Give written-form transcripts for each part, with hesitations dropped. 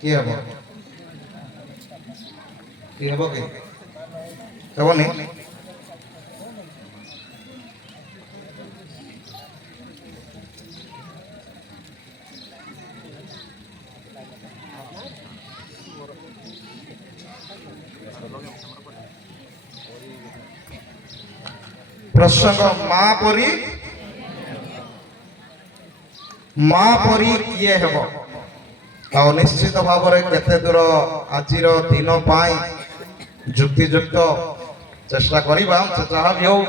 কি হব কি হব কি হবনি ପ୍ରସଙ୍ଗ ମା ପରି କିଏ ହେବ ଆଉ ନିଶ୍ଚିତ ଭାବରେ କେତେ ଦୂର ଆଜିର ଦିନ ପାଇଁ ଯୁକ୍ତିଯୁକ୍ତ ଚେଷ୍ଟା କରିବା ସେ ଯାହା ବି ହଉ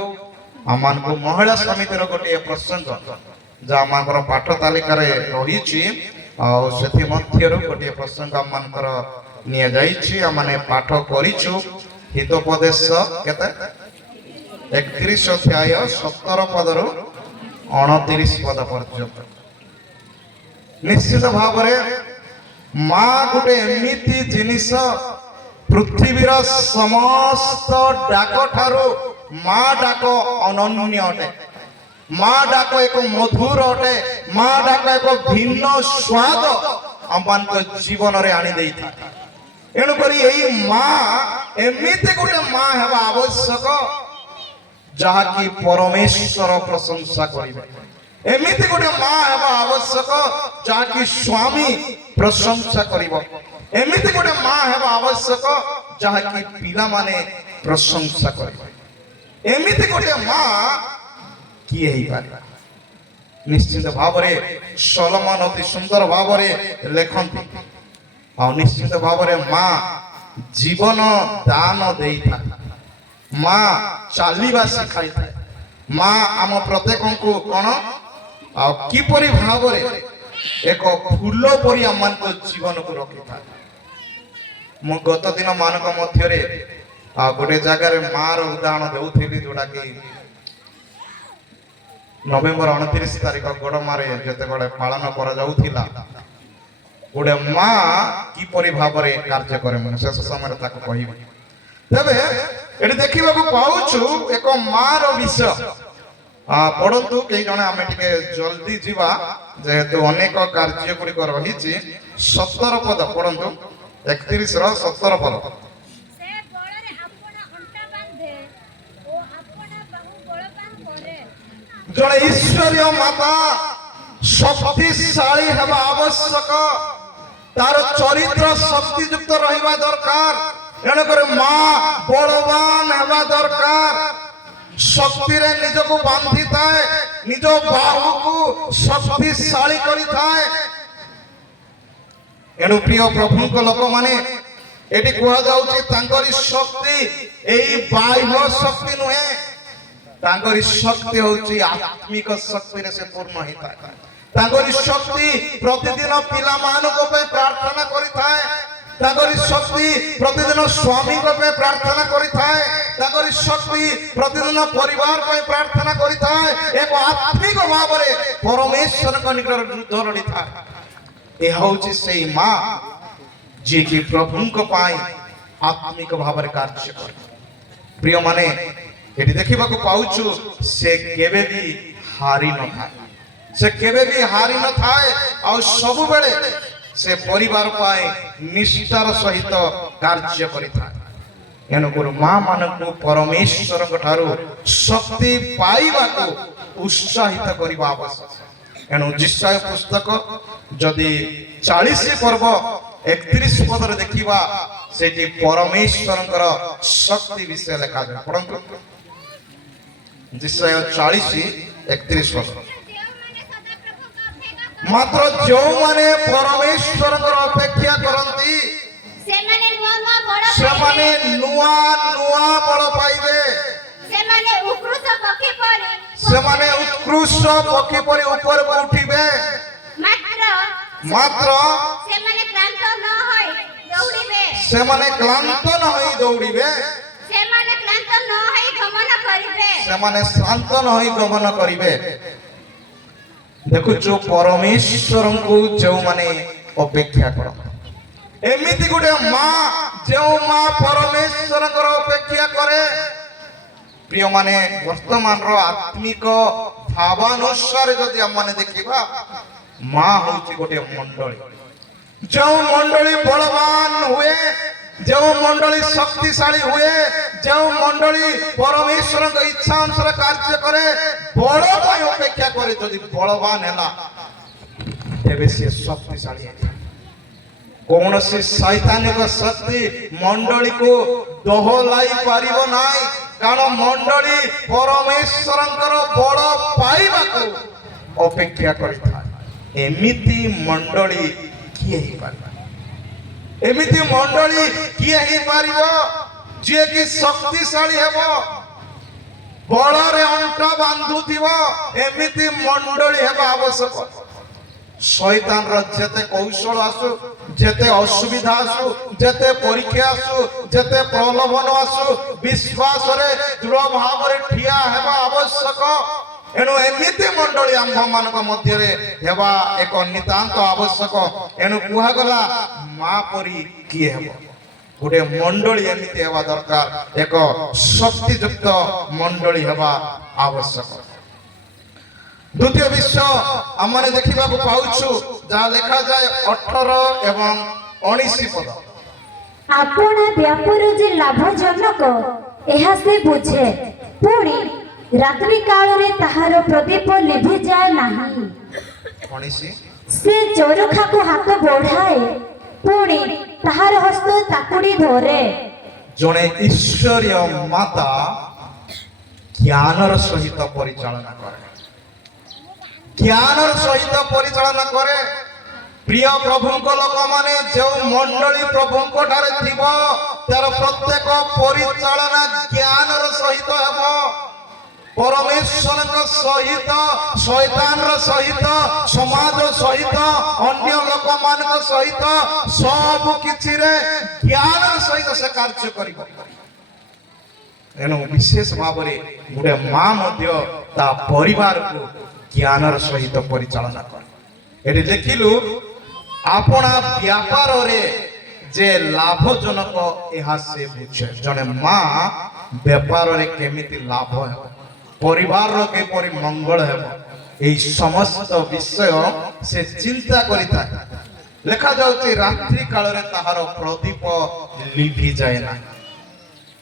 ଆମମାନଙ୍କୁ ମହିଳା ସମିତିର ଗୋଟିଏ ପ୍ରସଙ୍ଗ ଯାହା ଆମଙ୍କର ପାଠ ତାଲିକାରେ ରହିଛି ଆଉ ସେଥିମଧ୍ୟରୁ ଗୋଟିଏ ପ୍ରସଙ୍ଗ ଆମମାନଙ୍କର ନିଆଯାଇଛି ଆମମାନେ ପାଠ କରିଛୁ ହିତୋପଦେଶ କେତେ 31 ଅଧ୍ୟାୟ 17 ପଦରୁ 29 ପଦ ପର୍ଯ୍ୟନ୍ତ ନିଶ୍ଚିତ ଭାବରେ ମା ଗୋଟେ ଏମିତି ଜିନିଷ ପୃଥିବୀର ସମସ୍ତ ଡାକ ଠାରୁ ମା ଡାକ ଅନନ୍ୟ ଅଟେ ମା ଡାକ ଏକ ମଧୁର ଅଟେ ମା ଡାକ ଏକ ଭିନ୍ନ ସ୍ୱାଦ ଆମମାନଙ୍କ ଜୀବନରେ ଆଣି ଦେଇଥାଏ ଏଣୁକରି ଏହି ମା ଏମିତି ଗୋଟେ ମା ହେବା ଆବଶ୍ୟକ ଯାହାକି ପରମେଶ୍ୱର ପ୍ରଶଂସା କରିବେ ଏମିତି ଗୋଟେ ମା ହେବା ଆବଶ୍ୟକ ଯାହାକି ସ୍ୱାମୀ ପ୍ରଶଂସା କରିବ ଏମିତି ଗୋଟେ ମା ହେବା ଆବଶ୍ୟକ ଯାହାକି ପିଲାମାନେ ପ୍ରଶଂସା କରିବେ ଏମିତି ଗୋଟେ ମା କିଏ ହେଇପାରିବ ନିଶ୍ଚିତ ଭାବରେ ସଲୋମନ ଅତି ସୁନ୍ଦର ଭାବରେ ଲେଖନ୍ତି ଆଉ ନିଶ୍ଚିତ ଭାବରେ ମା ଜୀବନ ଦାନ ଦେଇଥାଏ ମା ଚାଲିବା ଶିଖାଇଥାଏ ମା ଆମ ପ୍ରତ୍ୟେକଙ୍କୁ କ'ଣ ଆଉ କିପରି ଭାବରେ ଏକ ଫୁଲ ପରି ଆମମାନଙ୍କ ଜୀବନକୁ ରଖିଥାଏ ମୁଁ ଗତ ଦିନ ମାନଙ୍କ ମଧ୍ୟରେ ଗୋଟେ ଜାଗାରେ ମାର ଉଦାହରଣ ଦେଉଥିଲି ଯୋଉଟାକି ନଭେମ୍ବର 29 ତାରିଖ ଗଡମାରେ ଯେତେବେଳେ ପାଳନ କରାଯାଉଥିଲା ଗୋଟେ ମା କିପରି ଭାବରେ କାର୍ଯ୍ୟ କରେ ମୁଁ ଶେଷ ସମୟରେ ତାକୁ କହିବି ତେବେ ଏଠି ଦେଖିବାକୁ ପାଉଛୁ ଏକ ମାର ବିଷୟ ପଢନ୍ତୁ କେହି ଜଣେ ଆମେ ଟିକେ ଜଲ୍ଦି ଯିବା ଯେହେତୁ ଅନେକ କାର୍ଯ୍ୟ ଗୁଡିକ ରହିଛି 17 ପଦ ପଢନ୍ତୁ 31 ର 17 ପଦ ଜଣେ ଈଶ୍ୱରୀୟ ମାତା ଶକ୍ତିଶାଳୀ ହେବା ଆବଶ୍ୟକ ତାର ଚରିତ୍ର ଶକ୍ତିଯୁକ୍ତ ରହିବା ଦରକାର ଏଣୁକରି ମା ବଳବାନ ହେବା ଦରକାର ଶକ୍ତିରେ ନିଜକୁ ବାନ୍ଧିଥାଏ ନିଜ ବାହୁକୁ ଶକ୍ତିଶାଳୀ କରିଥାଏ ଏଣୁ ପ୍ରିୟ ପ୍ରଭୁଙ୍କ ଲୋକମାନେ ଏଠି କୁହାଯାଉଛି ତାଙ୍କରି ଶକ୍ତି ଏହି ବାହ୍ୟ ଶକ୍ତି ନୁହେଁ ତାଙ୍କରି ଶକ୍ତି ହେଉଛି ଆତ୍ମିକ ଶକ୍ତିରେ ସେ ପୂର୍ଣ୍ଣ ହେଇଥାଏ ତାଙ୍କରି ଶକ୍ତି ପ୍ରତିଦିନ ପିଲାମାନଙ୍କ ପାଇଁ ପ୍ରାର୍ଥନା କରିଥାଏ ତାଙ୍କରି ଶକ୍ତି ପ୍ରତିଦିନ ସ୍ୱାମୀଙ୍କ ପାଇଁ ପ୍ରାର୍ଥନା କରିଥାଏ ତାଙ୍କରି ଶକ୍ତି ପ୍ରତିଦିନ ପରିବାର ପାଇଁ ପ୍ରାର୍ଥନା କରିଥାଏ ଏକ ଆତ୍ମିକ ଭାବରେ ପରମେଶ୍ୱରଙ୍କ ନିକଟରେ ଯୁଦ୍ଧ ଲଢ଼ିଥାଏ ଏହା ହେଉଛି ସେଇ ମା ଯିଏକି ପ୍ରଭୁଙ୍କ ପାଇଁ ଆତ୍ମିକ ଭାବରେ କାର୍ଯ୍ୟ କରେ ପ୍ରିୟମାନେ ଏଠି ଦେଖିବାକୁ ପାଉଛୁ ସେ କେବେ ବି ହାରି ନଥାଏ ସେ କେବେ ବି ହାରି ନଥାଏ ଆଉ ସବୁବେଳେ ସେ ପରିବାର ପାଇଁ ନିଷ୍ଠାର ସହିତ କାର୍ଯ୍ୟ କରିଥାଏ ଏଣୁକରି ମା ମାନଙ୍କୁ ପରମେଶ୍ୱରଙ୍କ ଠାରୁ ଶକ୍ତି ପାଇବାକୁ ଉତ୍ସାହିତ କରିବା ଆବଶ୍ୟକ ଏଣୁ ଜିସାୟ ପୁସ୍ତକ ଯଦି 40 ପର୍ବ 31 ପଦରେ ଦେଖିବା ସେଠି ପରମେଶ୍ୱରଙ୍କର ଶକ୍ତି ବିଷୟ ଲେଖାଯାଏ ପଢନ୍ତୁ ଜିସାୟ 40:31 ପଦ ମାତ୍ର ଯେଉଁମାନେ ପରମେଶ୍ୱରଙ୍କର ଅପେକ୍ଷା କରନ୍ତି ସେମାନେ ନୂଆ ନୂଆ ବଳ ପାଇବେ ସେମାନେ ଉତ୍କୃଷ୍ଟ ପକ୍ଷୀ ପରି ଉପରକୁ ଉଠିବେ ମାତ୍ର ସେମାନେ କ୍ଳାନ୍ତ ନ ହୋଇ ଦୌଡ଼ିବେ ସେମାନେ ଶାନ୍ତ ନ ହୋଇ ଗମନ କରିବେ ଦେଖୁଛୁ ପରମେଶ୍ୱରଙ୍କୁ ଯେଉଁମାନେ ଅପେକ୍ଷା କରନ୍ତି ଏମିତି ଗୋଟେ ମା ଯେଉଁ ମା ପରମେଶ୍ୱରଙ୍କର ଅପେକ୍ଷା କରେ ପ୍ରିୟମାନେ ବର୍ତ୍ତମାନର ଆତ୍ମିକ ଭାବାନୁସାରେ ଯଦି ଆମମାନେ ଦେଖିବା ମା ହଉଛି ଗୋଟେ ମଣ୍ଡଳୀ जो मंडली बलवान हुए, जो मंडली शक्तिशाली हुए, जो मंडली परमेश्वर इच्छा अनुसार कार्य करे बड़ अपेक्षा करे जदि बलवान है तेरे से शक्तिशाली है। कौन सी शैतानिक शक्ति मंडली को दोहलाई पारिब नाई, कारण मंडली परमेश्वरंकर बड़ पाइबा को अपेक्षा करिथाय। एमिति मंडली किए ही पारिबा, एमिति मंडली किए ही पारिबो जे कि शक्तिशाली हेबो, बଳରେ अंटा बांधुथिबो, एमिति मंडली हेबा आवश्यक। शैतान जेते कौशल आसु, जेते असुविधा आसु, जेते परीक्षा आसु, जेते प्रलोभन आसु, विश्वास रे दृढ़ भाव रे ठिया हेबा आवश्यक। एनु एमिति मंडली आम्भ मानक मध्य रे हेबा एक नितांत आवश्यक। एनु कुहा गला मां परी किए हेबो, गोटे मंडली एमिति हेबा दरकार, एक शक्तियुक्त मंडली हेबा आवश्यक। द्वितीय विश्व आमने देखा पाउछु जहाँ लिखा जाए 18 एवं 19 पद। आपण व्यापार जे लाभजनक एहा से बुझे, पुणी रात्रि काल रे ताहार प्रदीप लिभि जाए नाही। 19 से चरखा को हाथ बढ़ाए, पुणी ताहार हस्त ताकुड़ी धरे। जने ईश्वरीय माता ज्ञानर सहित परिचालना करे, ज्ञानर सहित परिचालना करे। प्रिय प्रभु लोक माने जो मंडली प्रभु ठारे थिबो तार प्रत्येक परिचालना ज्ञानर सहित हेबो, परमेश्वर सहित, शैतान सहित, समाज सहित, अन्य लोक मान सहित, सब किछि रे ज्ञानर सहित से कार्य करिबो। एनु विशेष भाव रे गुडे मां मध्य ता परिवार को ज्ञानर सहित परिचालना कर। एटी देखिलु आपना व्यापार रे जे लाभजनक एहा से बुझे, जने मां व्यापार रे केमिति लाभ है, परिवार रो केपरि मंगल है, एई समस्त विषय से चिंता करिता। लेखा जाउची रात्रि काल रे ताहार प्रदीप लिभि जाय ना,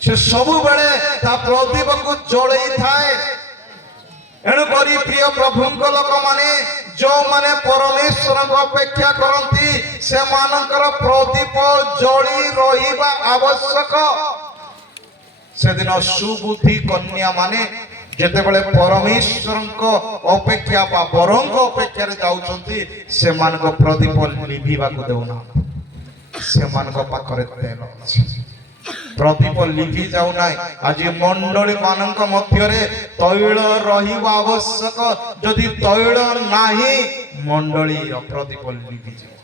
से सब बेले ता प्रदीप को जळै थाए। एणु करी प्रिय प्रभुंक लोक माने जो माने परमेश्वर को अपेक्षा करंती से मानकर प्रदीप जळी रहिबा आवश्यक। से दिन सुबुद्धि कन्या माने जेते बेले परमेश्वर को अपेक्षा बा बरंग अपेक्षा रे जाउछंती, से मान को प्रदीप लिभिबा को देउना, से मान को पाखरे तेल अछि, प्रदीप लिभि जाऊ नाई। आज मंडली मानक मध्य रे तैल रहिबा आवश्यक, जदि तैल नाही मंडली प्रदीप लिभि जाऊ।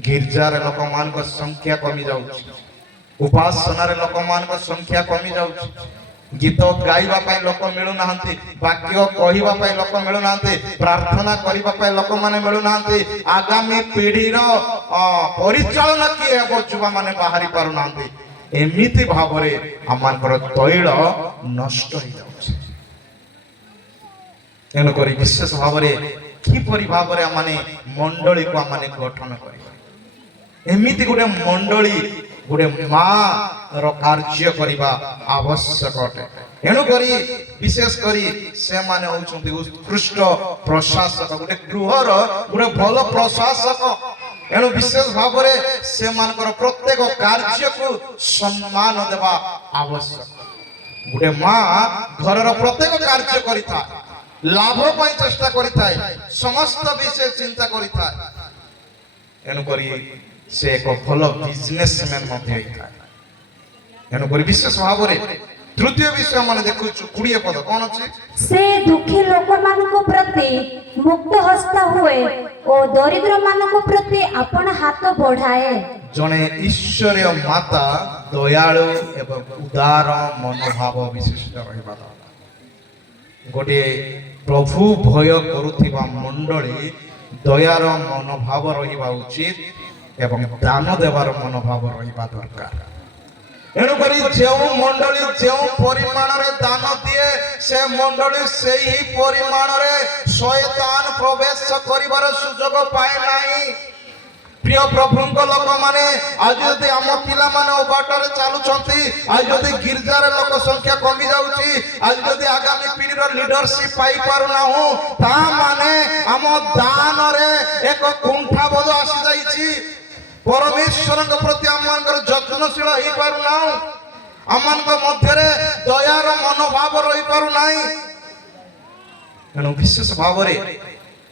गिरजा रे लोक मान को संख्या कमी जाउछ, उपासना रे लोक मान को संख्या कमी जाउछ, गीत गाइबा पाई लोक मिलु नाहंती, वाक्य कहिबा पाई लोक मिलु नाहंती, प्रार्थना करिबा पाई लोक माने मिलु नाहंती। आगामी पीढ़ी रो परिचालन किए हेबो जुवा माने बाहरी पारु नाहंती। एमिति भाव रे आमानकर तैल नष्ट हो जाउछ। एनो करी विशेष भाव रे की परि भाव रे माने मंडली को माने गठन करिबा। एमिति गुटे मंडली गुटे मां रो कार्य करिबा आवश्यक अटे। एनु करी विशेष करी से माने होउछंती उत्कृष्ट प्रशासक, गुटे गृहर गुटे भलो प्रशासक। एनु विशेष भाव रे से मानकर प्रत्येक कार्य को सम्मान देबा आवश्यक। गुटे मां घरर प्रत्येक कार्य करिता, लाभ पाई चेष्टा करिता, समस्त विषय चिंता करिता। एनु करी से एक भलो बिजनेसमैन मध्ये होइता। एनु करी विशेष भाव रे तृतीय विषय माने देखु 20 पद कोन अछि, से दुखी लोक मानको प्रति मुक्त हस्त हुए और दरिद्र मानको प्रति अपन हाथ बढ़ाए। जने ईश्वरीय माता दयालु एवं उदार मनोभाव विशिष्ट रहिबा। गोटे प्रभु भय करुथिबा मंडली दयार मनोभाव रहिबा उचित एवं दान देवार मनोभाव रहिबा दरकार। एणु करी जो मंडली जो परिमाण रे दान दिए से मंडली से ही परिमाण रे शैतान प्रवेश करिवार सुयोग पाए नाही। প্রিয় প্রভুଙ୍କ ଲୋକମାନେ ଆଜି ଯଦି ଆମ ପିଲାମାନେ ବାଟରେ ଚାଲୁଛନ୍ତି, ଆଜି ଯଦି ଗିର୍ଜାରେ ଲୋକ ସଂଖ୍ୟା କମି ଯାଉଛି, ଆଜି ଯଦି ଆଗାମୀ ପିଢ଼ିର ଲିଡରସିପ ପାଇପାରୁନାହୁଁ, ତା ମାନେ ଆମ ଦାନରେ ଏକ କୁଣ୍ଠାବୋଧ ଆସିଯାଇଛି। ପରମେଶ୍ୱରଙ୍କ ପ୍ରତି ଆମମାନଙ୍କର ଯତ୍ନଶୀଳ ହେଇପାରୁନାହୁଁ, ଆମମାନଙ୍କ ମଧ୍ୟରେ ଦୟାର ମନୋଭାବ ରହିପାରୁନାହିଁ। ତେଣୁ ବିଶେଷ ଭାବରେ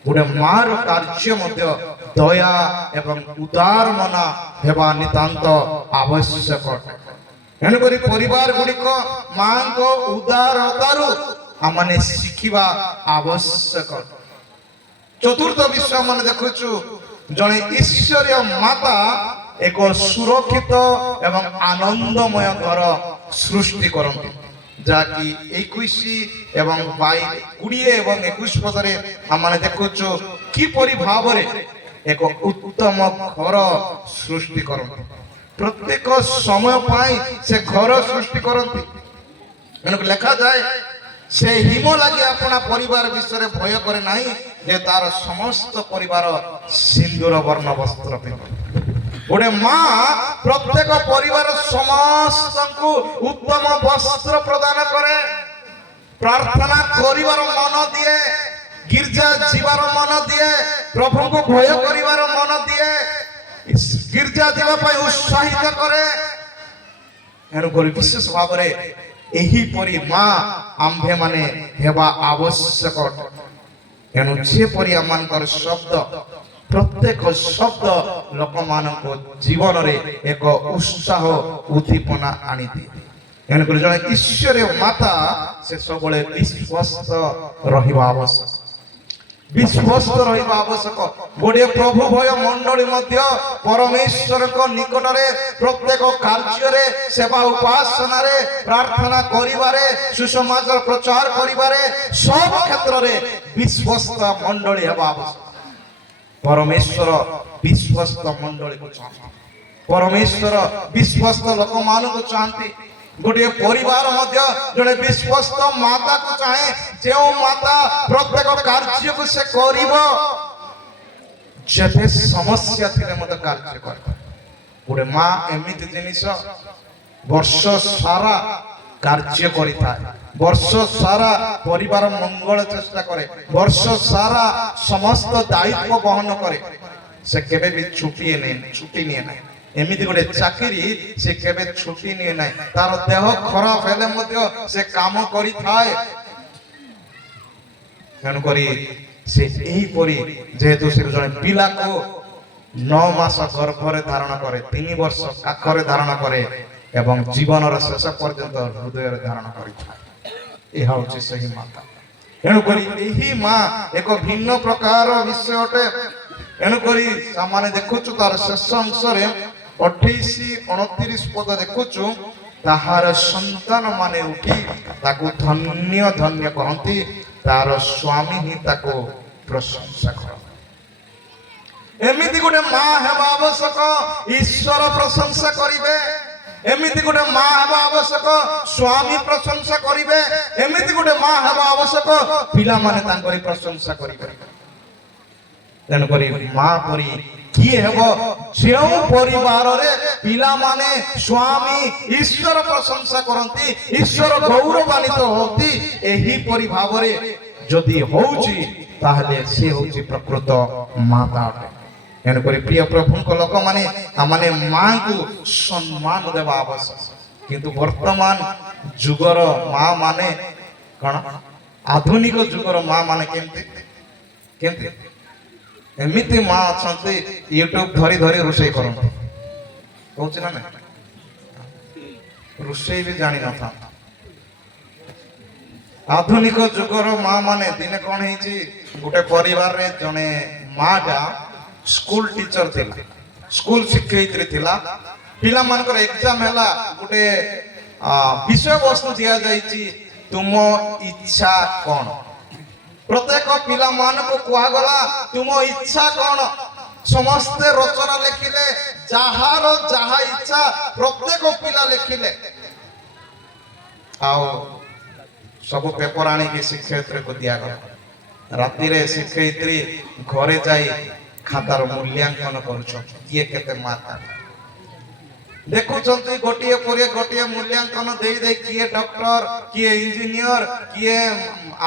ଗୋଟେ ମାର କାର୍ଯ୍ୟ ମଧ୍ୟ ଦୟା ଏବଂ ଉଦାର ମନା ହେବା ନିତାନ୍ତ ଆବଶ୍ୟକ। ତେଣୁକରି ପରିବାର ଗୁଡ଼ିକ ମାଙ୍କ ଉଦାରତାରୁ ଆମମାନେ ଶିଖିବା ଆବଶ୍ୟକ। ଚତୁର୍ଥ ବିଷୟ ଆମେ ଦେଖୁଛୁ, ଜଣେ ଈଶ୍ୱରୀୟ ମାତା ଏକ ସୁରକ୍ଷିତ ଏବଂ ଆନନ୍ଦମୟ ଘର ସୃଷ୍ଟି କରନ୍ତି, ଯାହାକି 21 ଏବଂ 20 ଏବଂ 21 ପଦରେ ଆମେ ଦେଖୁଛୁ କିପରି ଭାବରେ ଏକ ଉତ୍ତମ ଘର ସୃଷ୍ଟି କରନ୍ତି। ପ୍ରତ୍ୟେକ ସମୟ ପାଇଁ ସେ ଘର ସୃଷ୍ଟି କରନ୍ତି। ଏଣୁ ଲେଖାଯାଏ, ସେ ହିମ ଲାଗି ଆପଣା ପରିବାର ବିଷୟରେ ଭୟ କରେ ନାହିଁ, ଯେ ତାର ସମସ୍ତ ପରିବାର ସିନ୍ଦୁର ବର୍ଣ୍ଣ ବସ୍ତ୍ର ପିନ୍ଧେ। ଗୋଟେ ମା ପ୍ରତ୍ୟେକ ପରିବାର ସମସ୍ତଙ୍କୁ ଉତ୍ତମ ବସ୍ତ୍ର ପ୍ରଦାନ କରେ, ପ୍ରାର୍ଥନା କରିବାର ମନ ଦିଏ, ଗିର୍ଜା ଯିବାର ମନ ଦିଏ, ପ୍ରଭୁଙ୍କୁ ଭୟ କରିବାର ମନ ଦିଏ, ଗିର୍ଜା ଯିବା ପାଇଁ ଉତ୍ସାହିତ କରେ। ଏଣୁକରି ବିଶେଷ ଭାବରେ ଏହିପରି ମା ଆମ୍ଭେମାନେ ହେବା ଆବଶ୍ୟକ। ଏଣୁ ଯେପରି ଆମମାନଙ୍କର ଶବ୍ଦ, ପ୍ରତ୍ୟେକ ଶବ୍ଦ ଲୋକମାନଙ୍କ ଜୀବନରେ ଏକ ଉତ୍ସାହ ଉଦ୍ଦୀପନା ଆଣିଦିଏ। ଏଣୁକରି ଜଣେ ଈଶ୍ୱରୀୟ ମାତା ସେ ସବୁବେଳେ ବିଶ୍ୱସ୍ତ ରହିବା ଆବଶ୍ୟକ, ବିଶ୍ୱସ୍ତ ରହିବା ଆବଶ୍ୟକ। ଗୋଟିଏ ପ୍ରଭୁ ଭୟ ମଣ୍ଡଳୀ ମଧ୍ୟ ପରମେଶ୍ୱରଙ୍କ ନିକଟରେ ପ୍ରତ୍ୟେକ କାର୍ଯ୍ୟରେ, ସେବା ଉପାସନାରେ, ପ୍ରାର୍ଥନା କରିବାରେ, ସୁସମାଚାର ପ୍ରଚାର କରିବାରେ, ସବୁ କ୍ଷେତ୍ରରେ ବିଶ୍ୱସ୍ତ ମଣ୍ଡଳୀ ହେବା ଆବଶ୍ୟକ। ପରମେଶ୍ୱର ବିଶ୍ୱସ୍ତ ମଣ୍ଡଳୀକୁ ଚାହାନ୍ତି, ପରମେଶ୍ୱର ବିଶ୍ୱସ୍ତ ଲୋକମାନଙ୍କୁ ଚାହାନ୍ତି। ଗୋଟିଏ ପରିବାର ମଧ୍ୟ ଜଣେ ବିଶ୍ୱସ୍ତ ମାତାକୁ ଚାହେଁ, ଯେଉଁ ମାତା ପ୍ରତ୍ୟେକ କାର୍ଯ୍ୟକୁ ସେ କରିବ, ଯେତେ ସମସ୍ୟା ଥିଲେ ମଧ୍ୟ କାର୍ଯ୍ୟ କରିବ। ଗୋଟେ ମା ଏମିତି ଜିନିଷ, ବର୍ଷ ସାରା କାର୍ଯ୍ୟ କରିଥାଏ, ବର୍ଷ ସାରା ପରିବାର ମଙ୍ଗଳ ଚେଷ୍ଟା କରେ, ବର୍ଷ ସାରା ସମସ୍ତ ଦାୟିତ୍ୱ ବହନ କରେ। ସେ କେବେ ବି ଛୁଟି ନିଏ ନାହିଁ। ଏମିତି ଗୋଟେ ଚାକିରି ସେ କେବେ ଛୁଟି ନିଏ ନାହିଁ। ତାର ଦେହ ଖରାପ ହେଲେ ମଧ୍ୟ ସେ କାମ କରିଥାଏ। ତେଣୁକରି ସେ ଏହିପରି, ଯେହେତୁ ସେ ଜଣେ ପିଲାକୁ 9 ମାସ ଗର୍ଭରେ ଧାରଣ କରେ, 3 ବର୍ଷ କାଖରେ ଧାରଣ କରେ ଏବଂ ଜୀବନର ଶେଷ ପର୍ଯ୍ୟନ୍ତ ହୃଦୟରେ ଧାରଣ କରିଥାଏ। ଏହା ହେଉଛି ସେହି ମାତା। ଏଣୁକରି ଏହି ମା ଏକ ଭିନ୍ନ ପ୍ରକାର ବିଷୟ ଅଟେ। ଏଣୁକରି ଆମେ ଦେଖୁଛୁ ତାର ଶେଷ ଅଂଶରେ 28-29 ପଦ ଦେଖୁଛୁ, ତାହାର ସନ୍ତାନ ମାନେ ଉଠି ତାକୁ ଧନ୍ୟ ଧନ୍ୟ କହନ୍ତି, ତାର ସ୍ୱାମୀ ହିଁ ତାକୁ ପ୍ରଶଂସା କରନ୍ତି। ଏମିତି ଗୋଟେ ମା ହେବା ଆବଶ୍ୟକ, ଈଶ୍ୱର ପ୍ରଶଂସା କରିବେ। ଏମିତି ଗୋଟେ ମା ହେବା ଆବଶ୍ୟକ, ସ୍ୱାମୀ ପ୍ରଶଂସା କରିବେ। ଏମିତି ଗୋଟେ ମା ହେବା ଆବଶ୍ୟକ, ପିଲାମାନେ ତାଙ୍କରି ପ୍ରଶଂସା କରିବେ। ତେଣୁକରି ମା ପରି କିଏ ହେବ, ଯେଉଁ ପରିବାରରେ ପିଲାମାନେ ସ୍ୱାମୀ ଈଶ୍ୱର ପ୍ରଶଂସା କରନ୍ତି, ଈଶ୍ୱର ଗୌରବାନ୍ୱିତ ହୁଅନ୍ତି, ଏହିପରି ଭାବରେ ଯଦି ହଉଛି, ତାହେଲେ ସେ ହଉଛି ପ୍ରକୃତ ମାତା ଅଟେ। ଏଣୁକରି ପ୍ରିୟ ପ୍ରଭୁଙ୍କ ଲୋକମାନେ ଆମମାନେ ମାଙ୍କୁ ସମ୍ମାନ ଦେବା ଆବଶ୍ୟକ। କିନ୍ତୁ ବର୍ତ୍ତମାନ ଯୁଗର ମା ମାନେ କଣ, ଆଧୁନିକ ଯୁଗର ମା ମାନେ କେମିତି ଏମିତି ମା ଅଛନ୍ତି, ୟୁଟ୍ୟୁବ ଧରି ଧରି ରୋଷେଇ କରନ୍ତି। କହୁଛି ନା ନାଇଁ, ରୋଷେଇ ବି ଜାଣିନଥାନ୍ତି। ଆଧୁନିକ ଯୁଗର ମା ମାନେ, ଦିନେ କଣ ହେଇଛି, ଗୋଟେ ପରିବାରରେ ଜଣେ ମାଟା ସ୍କୁଲ ଟିଚର ଥିଲା, ସ୍କୁଲ ଶିକ୍ଷୟିତ୍ରୀ ଥିଲା। ପିଲାମାନଙ୍କର ଏକ୍ଜାମ ହେଲା, ଗୋଟେ ବିଷୟବସ୍ତୁ ଦିଆଯାଇଛି, ତୁମ ଇଚ୍ଛା କଣ? ପ୍ରତ୍ୟେକ ପିଲାମାନଙ୍କୁ କୁହାଗଲା, ତୁମ ଇଚ୍ଛା କଣ? ସମସ୍ତେ ରଚନା ଲେଖିଲେ, ଯାହାର ଯାହା ଇଚ୍ଛା ପ୍ରତ୍ୟେକ ପିଲା ଲେଖିଲେ। ଆଉ ସବୁ ପେପର ଆଣିକି ଶିକ୍ଷୟିତ୍ରୀକୁ ଦିଆଗଲା। ରାତିରେ ଶିକ୍ଷୟିତ୍ରୀ ଘରେ ଯାଇ ଖାତାର ମୂଲ୍ୟାଙ୍କନ କରୁଛନ୍ତି କିଏ କେତେ ମାର୍କ ଆଣିଲା। ଦେଖୁଛନ୍ତି ଗୋଟିଏ ପରେ ଗୋଟିଏ ମୂଲ୍ୟାଙ୍କନ ଦେଇ ଦେଇ କିଏ ଡକ୍ଟର, କିଏ ଇଞ୍ଜିନିୟର, କିଏ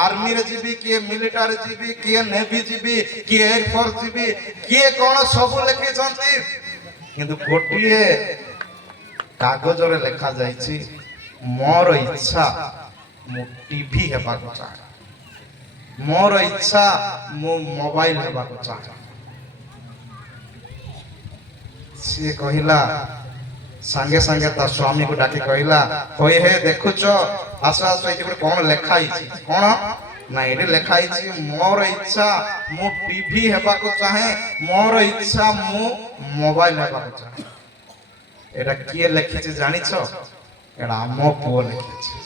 ଆର୍ମିରେ ଯିବି, କିଏ ମିଲିଟାରୀ ଯିବି, କିଏ ନେଭି ଯିବି, କିଏ ଏୟାରଫୋର୍ସ ଯିବି, କିଏ କଣ ସବୁ ଲେଖିଛନ୍ତି। କିନ୍ତୁ ଗୋଟିଏ କାଗଜରେ ଲେଖା ଯାଇଛି ମୋର ଇଚ୍ଛା ମୁଁ ଟିଭି ହେବାକୁ ଚାହେଁ, ମୋର ଇଚ୍ଛା ମୁଁ ମୋବାଇଲ ହେବାକୁ ଚାହେଁ। ସିଏ କହିଲା ସାଙ୍ଗେ ସାଙ୍ଗେ ତା ସ୍ୱାମୀକୁ ଡାକି କହିଲା ହଇ ହେ ଦେଖୁଛ ଆସ ଆସ ଏଇଠି ଗୋଟେ କଣ ଲେଖା ହେଇଛି। କଣ ନା ଏଠି ଲେଖା ହେଇଛି ମୋର ଇଚ୍ଛା ମୁଁ ଟିଭି ହେବାକୁ ଚାହେଁ, ମୋର ଇଚ୍ଛା ମୁଁ ମୋବାଇଲ ହେବାକୁ ଚାହେଁ। এটা କିଏ ଲେଖିଛି ଜାଣିଛ? এটা ଆମ ପୁଅ ଲେଖିଛି।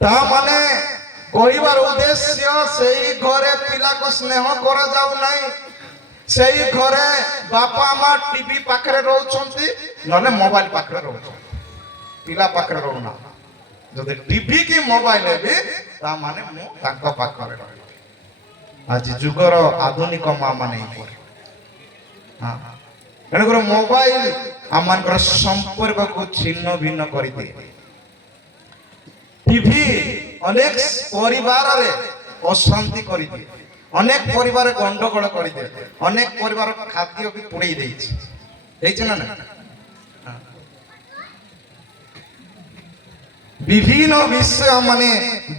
ତା ମାନେ କହିବାର ଉଦ୍ଦେଶ୍ୟ ସେଇ ଘରେ ପିଲାକୁ ସ୍ନେହ କରାଯାଉ ନାହିଁ, ସେଇ ଘରେ ବାପା ମା ଟିଭି ପାଖରେ ରହୁଛନ୍ତି ନହେଲେ ମୋବାଇଲ ପାଖରେ ରହୁଛନ୍ତି, ପିଲା ପାଖରେ ରହୁନା। ଯଦି ଟିଭି କି ମୋବାଇଲ ହେବି ତା ମାନେ ମୁଁ ତାଙ୍କ ପାଖରେ ରହିବି। ଆଜି ଯୁଗର ଆଧୁନିକ ମା ମାନେ ଏଇପରି। ତେଣୁକରି ମୋବାଇଲ ଆମମାନଙ୍କର ସମ୍ପର୍କକୁ ଛିନ୍ନ ଭିନ୍ନ କରିଦିଏ। ଟିଭି ଅନେକ ପରିବାରରେ ଅଶାନ୍ତି କରିଦିଏ, ଅନେକ ପରିବାର ଗଣ୍ଡଗୋଳ କରିଦିଏ, ଅନେକ ପରିବାର ଖାଦ୍ୟ ବି ପୋଡେଇ ଦେଇଛି। ହେଇଛି ନା ନା? ବିଭିନ୍ନ ବିଷୟ ମାନେ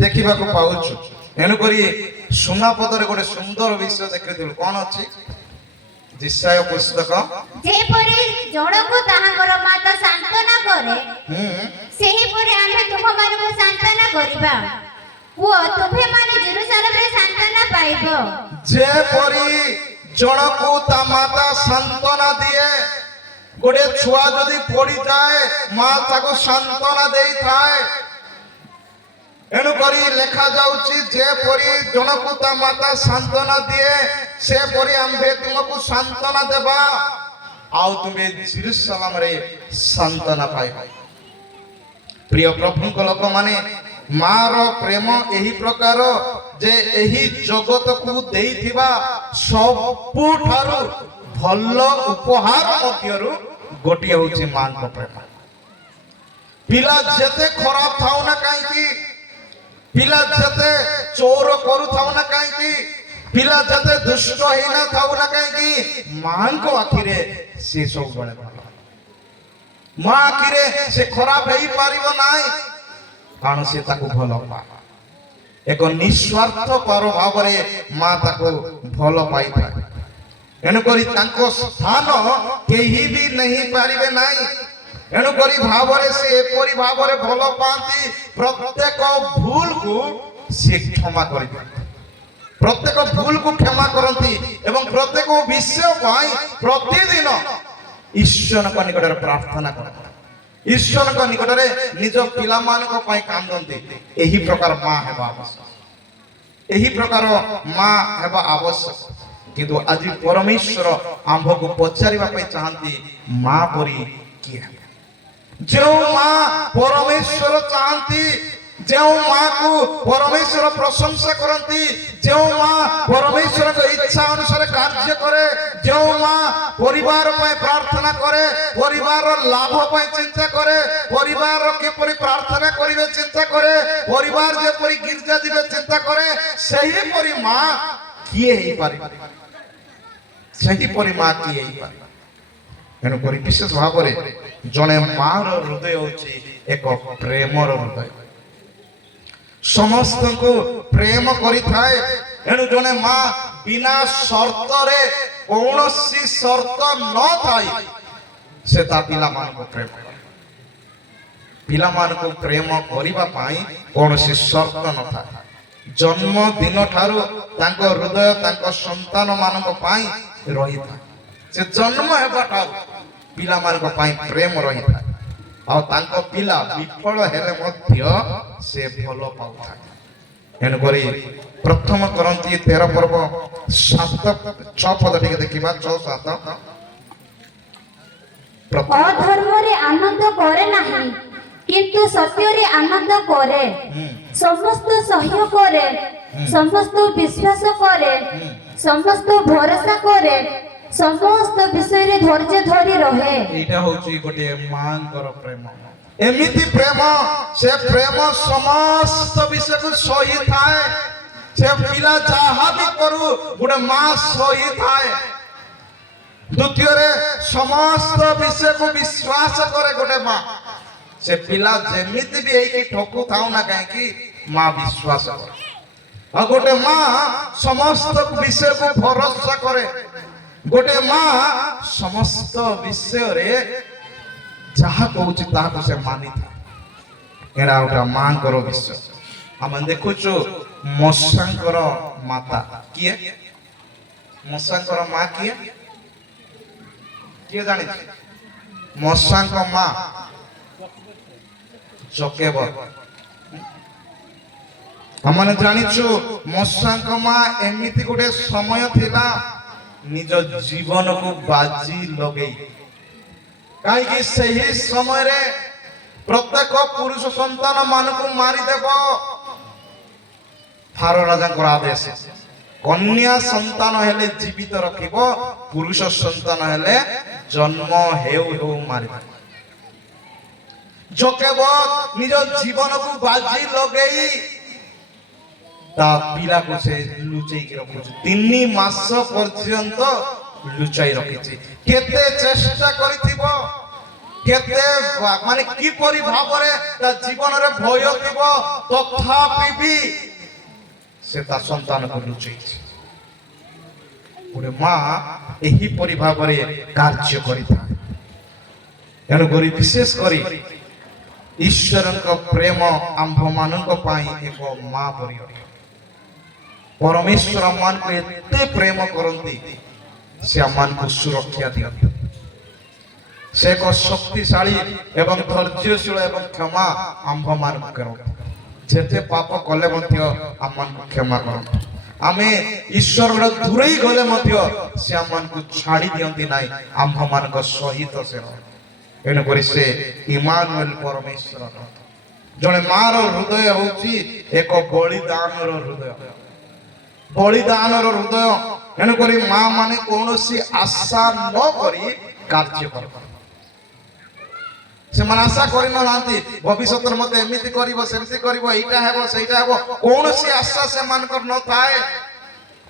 ଦେଖିବାକୁ ପାଉଛୁ। ତେଣୁକରି ସୁନାପଦରେ ଗୋଟେ ସୁନ୍ଦର ବିଷୟ ଦେଖିଥିଲୁ। କଣ ଅଛି? ଜିସାୟ ପୁସ୍ତକ ଯେପରି ଜଣକୁ ତାହାଙ୍କର ମାତା ସାନ୍ତ୍ୱନା କରେ ସେହିପରି ଆମେ ତୁମମାନଙ୍କୁ ସାନ୍ତ୍ୱନା କରିବା। ପୁଅ ତୁମ୍ଭେମାନେ ଜେରୁସାଲେମରେ ସାନ୍ତ୍ୱନା ପାଇବ। ଯେପରି ଜଣକୁ ତା ମାତା ସାନ୍ତ୍ୱନା ଦିଏ, ଗୋଟେ ଛୁଆ ଯଦି ପଡିଯାଏ ମା ତାକୁ ସାନ୍ତ୍ୱନା ଦେଇଥାଏ। ଏଣୁକରି ଲେଖା ଯାଉଛି ଯେପରି ଜଣକୁ ତା ମାତା ସାନ୍ତ୍ୱନା ଦିଏ ସେପରି ଆମ୍ଭେ ତୁମକୁ ସାନ୍ତ୍ୱନା ଦେବା ଆଉ ତୁମେ ଜେରୁସାଲେମରେ ସାନ୍ତ୍ୱନା ପାଇବ। ପ୍ରିୟ ପ୍ରଭୁଙ୍କ ଲୋକମାନେ, ମାର ପ୍ରେମ ଏହି ପ୍ରକାର ଯେ ଏହି ଜଗତକୁ ଦେଇଥିବା ସବୁଠାରୁ ଭଲ ଉପହାର ମଧ୍ୟରୁ ଗୋଟିଏ ହଉଛି ମାଙ୍କ ପ୍ରେମ। ପିଲା ଯେତେ ଖରାପ ଥାଉ ନା କାହିଁକି, ପିଲା ଯେତେ ଚୋର କରୁଥାଉ ନା କାହିଁକି, ପିଲା ଯେତେ ଦୁଷ୍ଟ ହେଇନଥାଉ ନା କାହିଁକି, ମାଙ୍କ ଆଖିରେ ସେ ସବୁବେଳେ ଭଲ। ମା ଆଖିରେ ସେ ଖରାପ ହେଇପାରିବ ନାହିଁ, କାରଣ ସେ ତାକୁ ଭଲ ପାଏ। ଏକ ନିଃସ୍ୱାର୍ଥପର ଭାବରେ ମା ତାକୁ ଭଲ ପାଇଥାଏ। ଏଣୁକରି ତାଙ୍କ ସ୍ଥାନ କେହି ବି ନେଇ ପାରିବେ ନାହିଁ। ଏଣୁକରି ଭାବରେ ସେ ଏପରି ଭାବରେ ଭଲ ପାଆନ୍ତି, ପ୍ରତ୍ୟେକ ଭୁଲକୁ ସେ କ୍ଷମା କରିଦିଅନ୍ତି, ପ୍ରତ୍ୟେକ ଭୁଲକୁ କ୍ଷମା କରନ୍ତି ଏବଂ ପ୍ରତ୍ୟେକ ବିଷୟ ପାଇଁ ପ୍ରତିଦିନ ଈଶ୍ୱରଙ୍କ ନିକଟରେ ପ୍ରାର୍ଥନା କରନ୍ତି, ଈଶ୍ୱରଙ୍କ ନିକଟରେ ନିଜ ପିଲାମାନଙ୍କ ପାଇଁ କାନ୍ଦନ୍ତି। ଏହି ପ୍ରକାର ମା ହେବା ଆବଶ୍ୟକ, ଏହି ପ୍ରକାର ମା ହେବା ଆବଶ୍ୟକ। କିନ୍ତୁ ଆଜି ପରମେଶ୍ୱର ଆମ୍ଭକୁ ପଚାରିବା ପାଇଁ ଚାହାନ୍ତି ମା ପରି କିଏ ହେବ? ଯେଉଁ ମା ପରମେଶ୍ୱର ଚାହାନ୍ତି, ଯେଉଁ ମାକୁ ପରମେଶ୍ୱର ପ୍ରଶଂସା କରନ୍ତି, ଯେଉଁ ମା ପରମେଶ୍ୱରଙ୍କ ଇଚ୍ଛା ଅନୁସାରେ କାର୍ଯ୍ୟ କରେ, ଯେଉଁ ମା ପରିବାର ପାଇଁ ପ୍ରାର୍ଥନା କରେ, ପରିବାରର ଲାଭ ପାଇଁ ଚିନ୍ତା କରେ, ପରିବାର କିପରି ପ୍ରାର୍ଥନା କରିବେ ଚିନ୍ତା କରେ, ପରିବାର ଯେପରି ଗିର୍ଜା ଯିବେ ଚିନ୍ତା କରେ, ସେହିପରି ମା କିଏ ହେଇପାରିବ? ସେହିପରି ମା କିଏ ହେଇପାରିବ? ତେଣୁକରି ବିଶେଷ ଭାବରେ ଜଣେ ମାର ହୃଦୟ ହେଉଛି ଏକ ପ୍ରେମର ହୃଦୟ, ସମସ୍ତଙ୍କୁ ପ୍ରେମ କରିଥାଏ। ଏଣୁ ଜଣେ ମା ବିନା ସର୍ତ୍ତରେ, କୌଣସି ସର୍ତ୍ତ ନଥାଇ ସେ ତା ପିଲାମାନଙ୍କୁ ପ୍ରେମ କରେ। ପିଲାମାନଙ୍କୁ ପ୍ରେମ କରିବା ପାଇଁ କୌଣସି ସର୍ତ୍ତ ନଥାଏ। ଜନ୍ମଦିନ ଠାରୁ ତାଙ୍କ ହୃଦୟ ତାଙ୍କ ସନ୍ତାନ ମାନଙ୍କ ପାଇଁ ରହିଥାଏ। ସେ ଜନ୍ମ ହେବା ଠାରୁ ପିଲାମାନଙ୍କ ପାଇଁ ପ୍ରେମ ରହିଥାଏ। ଆଉ ତାଙ୍କ ପିଲା ବିଫଳ ହେଲେ ମଧ୍ୟ ସେ ଭଲ ପାଉଥାଏ। ଏଣୁକରି ପ୍ରଥମ କରନ୍ତି 13 ପର୍ବ 7-6 ପଦ ଟିକେ ଦେଖିବା। 6-7 ଅଧର୍ମରେ ଆନନ୍ଦ କରେ ନାହିଁ କିନ୍ତୁ ସତ୍ୟରେ ଆନନ୍ଦ କରେ, ସମସ୍ତ ସହ୍ୟ କରେ, ସମସ୍ତ ବିଶ୍ୱାସ କରେ, সমস্ত ভরসা করে সমস্ত বিষয়ে ধৈর্য ধরি রহে। এইটা হচ্ছে গোটে মাঙ্কর প্রেম। এমিতি প্রেম, সে প্রেম সমস্ত বিষয়କୁ সহি থাকে। সে পিলা যাহা বি করু গোটে মা সহি থাকে। দ্বিতীୟରେ সমস্ত বিষୟକୁ ବିଶ୍ୱାସ କରେ ଗୋଟେ ମା। ସେ ପିଲା ଯେମିତି ବି ହେଇକି ଠକୁ ଥାଉ ନା କାହିଁକି ମା ବିଶ୍ୱାସ କରେ। ଆଉ ଗୋଟେ ମା ସମସ୍ତ ବିଷୟକୁ ଭରସା କରେ। ଗୋଟେ ମା ସମସ୍ତ ବିଷୟରେ ଯାହା କହୁଛି ତାହାକୁ ସେ ମାନିଥାଏ। ଏରା ଗୋଟେ ମାଙ୍କର ବିଷୟ। ଆମେ ଦେଖୁଛୁ ମଶାଙ୍କର ମାତା କିଏ? ମଶାଙ୍କର ମା କିଏ? କିଏ ଜାଣିଛି? ମଶାଙ୍କ ମା ଜକେବର। ଆମେ ଜାଣିଛୁ ମଶାଙ୍କ ମା ଏମିତି ଗୋଟେ ସମୟ ଥିଲା ନିଜ ଜୀବନକୁ ବାଜି ଲଗେଇ, କାହିଁକି ସେହି ସମୟରେ ପ୍ରତ୍ୟେକ ପୁରୁଷ ସନ୍ତାନ ମାନଙ୍କୁ ମାରିଦେବ ଫାରୋ ରାଜାଙ୍କର ଆଦେଶ। କନ୍ୟା ସନ୍ତାନ ହେଲେ ଜୀବିତ ରଖିବ, ପୁରୁଷ ସନ୍ତାନ ହେଲେ ଜନ୍ମ ହେଉ ହେଉ ମାରିଦେବ। ଜକେବର ନିଜ ଜୀବନକୁ ବାଜି ଲଗେଇ ତା ପିଲାକୁ ସେ ଲୁଚେଇକି ରଖୁଛି। 3 ମାସ ପର୍ଯ୍ୟନ୍ତ ଲୁଚାଇ ରଖିଛି। କେତେ ଚେଷ୍ଟା କରିଥିବ, କେତେ ମାନେ କିପରି ଭାବରେ ତା ଜୀବନରେ ଭୟ ଥିବ, ତଥାପି ବି ସେ ତା ସନ୍ତାନକୁ ଲୁଚେଇଛି। ଗୋଟେ ମା ଏହିପରି ଭାବରେ କାର୍ଯ୍ୟ କରିଥାଏ। ତେଣୁକରି ବିଶେଷ କରି ଈଶ୍ୱରଙ୍କ ପ୍ରେମ ଆମ୍ଭମାନଙ୍କ ପାଇଁ ଏକ ମା ପରି ଅଟେ। ପରମେଶ୍ୱର ଆମମାନଙ୍କୁ ଏତେ ପ୍ରେମ କରନ୍ତି, ସେ ଆମମାନଙ୍କୁ ସୁରକ୍ଷା ଦିଅନ୍ତି। ସେ ଏକ ଶକ୍ତିଶାଳୀ ଏବଂ ଧୈର୍ଯ୍ୟଶୀଳ ଏବଂ କ୍ଷମା ଆମ୍ଭମାନଙ୍କୁ କରନ୍ତି। ଯେତେ ପାପ କଲେ ମଧ୍ୟ ଆମମାନଙ୍କୁ କ୍ଷମା କରନ୍ତି। ଆମେ ଈଶ୍ୱରର ଦୂରେଇ ଗଲେ ମଧ୍ୟ ସେ ଆମମାନଙ୍କୁ ଛାଡ଼ି ଦିଅନ୍ତି ନାହିଁ, ଆମ୍ଭମାନଙ୍କ ସହିତ ସେ ରହନ୍ତି। ତେଣୁକରି ସେ ଇମାନୁଏଲ ପରମେଶ୍ୱର। ଜଣେ ମାର ହୃଦୟ ହେଉଛି ଏକ ବଳିଦାନର ହୃଦୟ। ବଳିଦାନର ହୃଦୟ। ତେଣୁକରି ମା ମାନେ କୌଣସି ଆଶା ନ କରି କାର୍ଯ୍ୟ କରନ୍ତି। ସେମାନେ ଆଶା କରିନାହାନ୍ତି ଭବିଷ୍ୟତରେ ମତେ ଏମିତି କରିବ, ସେମିତି କରିବ, ଏଇଟା ହେବ, ସେଇଟା ହେବ। କୌଣସି ଆଶା ସେମାନଙ୍କର ନଥାଏ।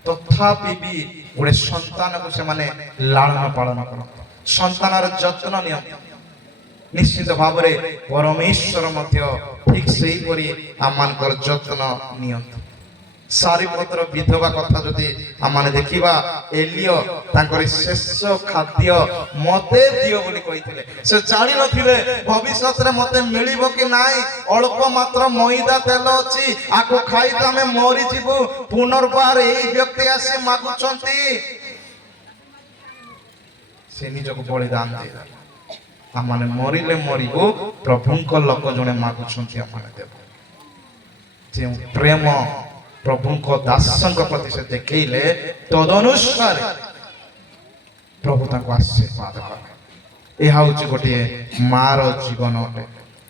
ତଥାପି ବି ଗୋଟେ ସନ୍ତାନକୁ ସେମାନେ ଲାଳନ ପାଳନ କରନ୍ତି, ସନ୍ତାନର ଯତ୍ନ ନିଅନ୍ତି। ନିଶ୍ଚିତ ଭାବରେ ପରମେଶ୍ୱର ମଧ୍ୟ ଠିକ ସେହିପରି ଆମମାନଙ୍କର ଯତ୍ନ ନିଅନ୍ତି। ସାରିପତ୍ର ବିଧବା କଥା ଯଦି ଆମେ ଦେଖିବା, ଏଲିୟ ତାଙ୍କର ଶେଷ ଖାଦ୍ୟ ମତେ ଦିଅ ବୋଲି କହିଥିଲେ। ସେ ଜାଣିନଥିଲେ ଭବିଷ୍ୟତରେ ମତେ ମିଳିବ କି ନାହିଁ। ଅଳ୍ପ ମାତ୍ର ମଇଦା ତେଲ ଅଛି, ଆକୁ ଖାଇ ତ ଆମେ ମରିଯିବୁ। ପୁନର୍ବାର ଏଇ ବ୍ୟକ୍ତି ଆସି ମାଗୁଛନ୍ତି, ସେ ନିଜକୁ ବଳିଦାନ ଦେଇଦେଲେ। ଆମମାନେ ମରିଲେ ମରିବୁ, ପ୍ରଭୁଙ୍କ ଲୋକ ଜଣେ ମାଗୁଛନ୍ତି, ଆମମାନେ ଦେବ। ଯେଉଁ ପ୍ରେମ ପ୍ରଭୁଙ୍କ ଦାସଙ୍କ ପ୍ରତି ସେ ଦେଖେଇଲେ, ତଦନୁସାରେ ପ୍ରଭୁ ତାଙ୍କୁ ଆଶୀର୍ବାଦ କଲେ। ଏହା ହେଉଛି ଗୋଟିଏ ମାର ଜୀବନ ଅଟେ।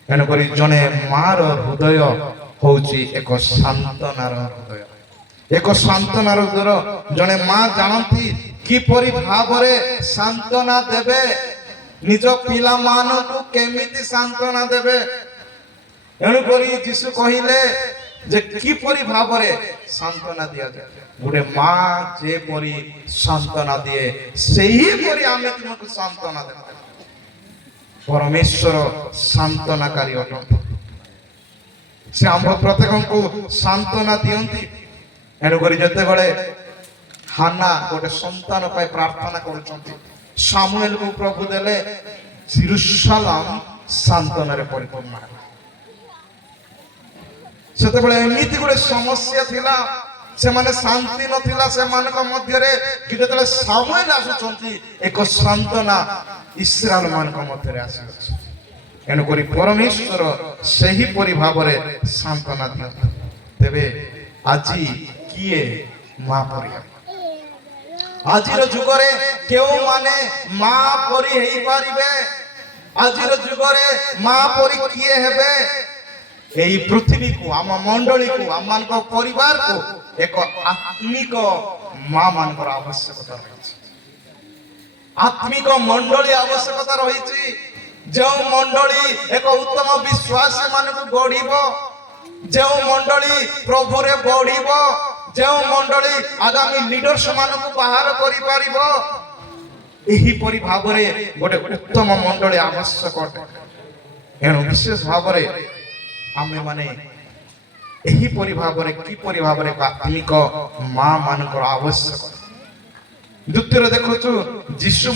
ତେଣୁକରି ଜଣେ ମାର ହୃଦୟ ହେଉଛି ଏକ ସାନ୍ତ୍ୱନାର ହୃଦୟ। ଏକ ସାନ୍ତ୍ୱନାର ହୃଦୟ। ଜଣେ ମା ଜାଣନ୍ତି କିପରି ଭାବରେ ସାନ୍ତ୍ୱନା ଦେବେ, ନିଜ ପିଲାମାନଙ୍କୁ କେମିତି ସାନ୍ତ୍ୱନା ଦେବେ। ତେଣୁକରି ଯୀଶୁ କହିଲେ ଯେ କିପରି ଭାବରେ ସାନ୍ତ୍ୱନା ଦିଆଯାଏ। ଗୋଟେ ମା ଯେପରି ସାନ୍ତ୍ୱନା ଦିଏ, ସେହିପରି ଆମେ ତୁମକୁ ସାନ୍ତ୍ୱନା ଦେବା। ପରମେଶ୍ୱର ସାନ୍ତ୍ୱନାକାରୀ ଅଟନ୍ତି। ସେ ଆମ୍ଭ ପ୍ରତ୍ୟେକଙ୍କୁ ସାନ୍ତ୍ୱନା ଦିଅନ୍ତି। ତେଣୁକରି ଯେତେବେଳେ ହାନା ଗୋଟେ ସନ୍ତାନ ପାଇଁ ପ୍ରାର୍ଥନା କରୁଛନ୍ତି, ସାମୁଏଲକୁ ପ୍ରଭୁ ଦେଲେ, ଜେରୁସାଲେମ ସାନ୍ତ୍ୱନାରେ ପରିପୂର୍ଣ୍ଣ ହେଲା। ସେତେବେଳେ ଏମିତି ଗୋଟେ ସମସ୍ୟା ଥିଲା, ସେମାନେ ଶାନ୍ତି ନଥିଲା ସେମାନଙ୍କ ମଧ୍ୟରେ। ଯେତେବେଳେ ସାମୁଏଲ ଆସୁଛନ୍ତି, ଏକ ସାନ୍ତ୍ୱନା ଇସ୍ରାଏଲ ମାନଙ୍କ ମଧ୍ୟରେ ଆସିଅଛି। ତେଣୁକରି ପରମେଶ୍ୱର ସେହିପରି ଭାବରେ ସାନ୍ତ୍ୱନା ଦିଅନ୍ତି। ତେବେ ଆଜି କିଏ ମା ପରି ହେବ? ଆଜିର ଯୁଗରେ କେଉଁମାନେ ମା ପରି ହେଇପାରିବେ? ଆଜିର ଯୁଗରେ ମା ପରି କିଏ ହେବେ? ଏହି ପୃଥିବୀକୁ, ଆମ ମଣ୍ଡଳୀକୁ, ଆମମାନଙ୍କ ପରିବାରକୁ ଏକ ଆତ୍ମିକ মା ମାନଙ୍କର ଆବଶ୍ୟକତା ରହିଛି, ଆତ୍ମିକ ମଣ୍ଡଳୀ ଆବଶ୍ୟକତା ରହିଛି। ଯେଉଁ ମଣ୍ଡଳୀ ଏକ ଉତ୍ତମ ବିଶ୍ୱାସୀ ମାନଙ୍କୁ ଗଢିବ, ଯେଉଁ ମଣ୍ଡଳୀ ପ୍ରଭୁରେ ବଢିବ, ଯେଉଁ ମଣ୍ଡଳୀ ଆଗାମୀ ଲିଡର୍ସ ମାନଙ୍କୁ ବାହାର କରିପାରିବ, ଏହିପରି ଭାବରେ ଗୋଟେ ଉତ୍ତମ ମଣ୍ଡଳୀ ଆବଶ୍ୟକ ଅଟେ। ଏଣୁ ବିଶେଷ ଭାବରେ ଆମେମାନେ ଏହିପରି ଭାବରେ କିପରି ଭାବରେ ଆତ୍ମିକ ମା ମାନଙ୍କର ଆବଶ୍ୟକ। ଦ୍ୱିତୀୟରେ ଦେଖୁଛୁ ଯୀଶୁ